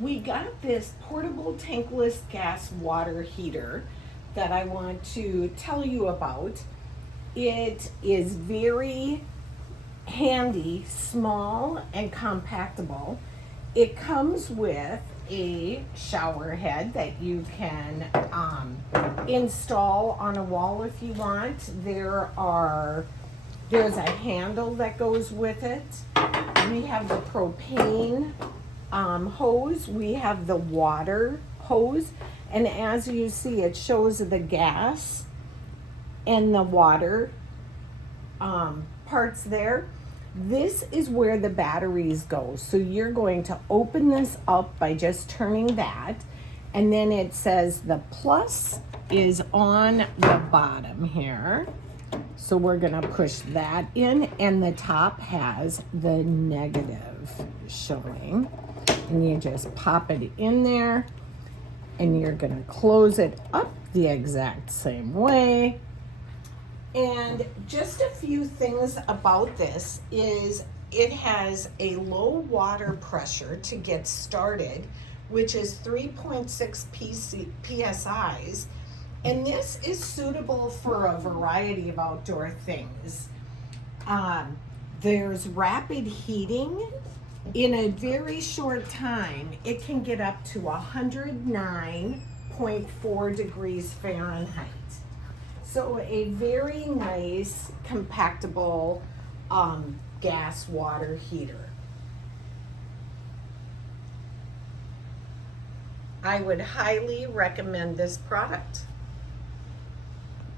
we got this portable tankless gas water heater that I want to tell you about. It is very handy, small, and compactable. It comes with a shower head that you can install on a wall if you want. There's a handle that goes with it. We have the propane hose. We have the water hose. And as you see, it shows the gas and the water parts there. This is where the batteries go. So you're going to open this up by just turning that. And then it says the plus is on the bottom here. So we're gonna push that in, and the top has the negative showing. And you just pop it in there, and you're gonna close it up the exact same way. And just a few things about this is it has a low water pressure to get started, which is 3.6 PSIs. And this is suitable for a variety of outdoor things. There's rapid heating. In a very short time, it can get up to 109.4 degrees Fahrenheit. So a very nice, compactable gas water heater. I would highly recommend this product.